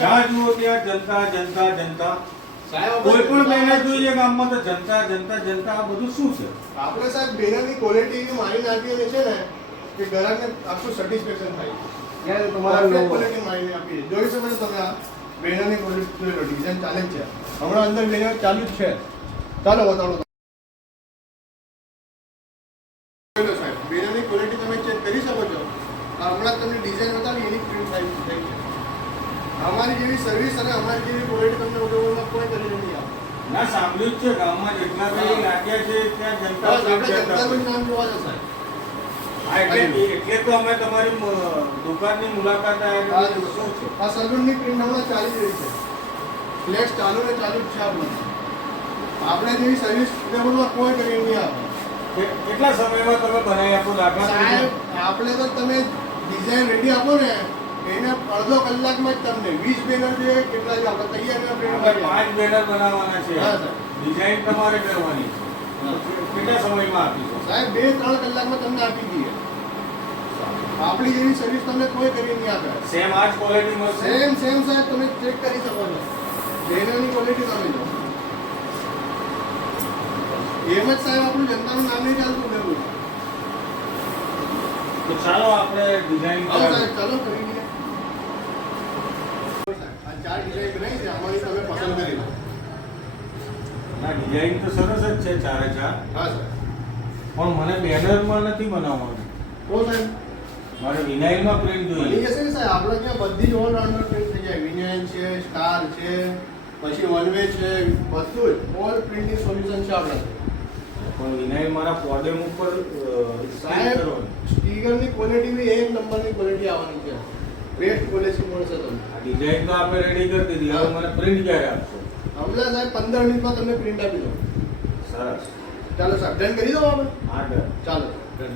જ્યાં જુઓ ત્યાં જનતા જનતા જનતા. કોઈ પણ બેનર જોઈએ ગામમાં તો જનતા જનતા જનતા. આ બધું શું છે? આપણે સાહેબ બેનરની ક્વોલિટી એવી મારીને આપીએ છે ને કે ગ્રાહકને આખું સેટિસ્ફેક્શન થાય. યાર તમારા ક્વોલિટી મારીને આપીએ. જોઈ શકો છો તમે આ બેનરની ક્વોલિટી જોઈ લો, ડિઝાઇન ચાલે જ છે. હમણાં અંદર બેનર ચાલુ જ છે. ચાલો બતાવો. જોઈ લો સાહેબ, બેનરની ક્વોલિટી તમે ચેક કરી શકો છો. આ હમણાં તમને ડિઝાઇન બતાવી એની પ્રિન્ટ થઈ છે. અમારી જેવી સર્વિસ અને અમારી જેવી ક્વોલિટી તમને ઉદ્યોગોમાં કોઈ કરી નહીં આપે. ના સાંભળ્યું જ છે ગામમાં જેટલા બી નાટ્યા છે ત્યાં જનતા બસ આપણે જનતાનું નામ જોવા છે સાહેબ. હા એટલે તો અમે તમારી દુકાનની મુલાકાત આવ્યા. શું છે આ સલૂનની પ્રિન્ટ હમણાં ચાલી રહી છે. ફ્લેક્સ ચાલુ ને ચાલુ જ છે આપણે જેવી સર્વિસ ઉદ્યોગોમાં કોઈ કરી નહીં આપે. કેટલા સમયમાં તમે બનાવી આપો? દાખલા સાહેબ આપણે તો તમે ડિઝાઇન રેડી આપો ને એને અડધો કલાકમાં જ તમને 20 બેનર છે કેટલા છે આપણે તૈયાર પ્રિન્ટ 5 બેનર બનાવવાના છે. હા સર. ડિઝાઇન તમારે કરવાની છે. કેટલા સમયમાં આપીશું? સાહેબ 2-3 કલાકમાં તમને આપી દઈએ. આપણી જેવી સર્વિસ તમને કોઈ કરી નહીં આપે. સેમ આ જ ક્વોલિટી મળશે? સેમ સાહેબ તમે ચેક કરી શકો છો. બેનરની ક્વોલિટી તમે જો. એમ જ સાહેબ આપણું જનતાનું નામ નહીં ચાલતું લેવું. તો ચાલો આપણે ડિઝાઇન સાહેબ ચાલો કરી લઈએ. આ 4 ડિઝાઇન બનાવી છે આમાંથી તમે પસંદ કરી લો. ના ડિઝાઇન તો સરસ જ છે ચારે ચાર. હા સર. પણ મને બેનરમાં નથી બનાવવાનું. તો સાહેબ મારે વિનાઇલમાં પ્રિન્ટ બની જોઈએ. જશે ને સાહેબ. આપણે ત્યાં બધી જ ઓલરાઉન્ડર પ્રિન્ટ થઈ જાય. વિનાઇલ છે, સ્ટાર છે, પછી વન વે છે, બધું જ ઓલ પ્રિન્ટિંગ સોલ્યુશન છે આપણા. પણ વિનાઇલ મારા પોડેમ ઉપર સાહેબ સ્ટીકરની ક્વોલિટી બી એક નંબરની ક્વોલિટી આવવાની છે. બેસ્ટ ક્વોલિટી મળશે તમને. આ ડિઝાઇન તો આપણે રેડી કરી દીધી. હવે મને પ્રિન્ટ ક્યારે આપશો? હમણાં સાહેબ 15 મિનિટમાં તમને પ્રિન્ટ આપી દો. સરસ. ચાલો સાહેબ ડન કરી દો આપણે. હા ડન. ચાલો ડન.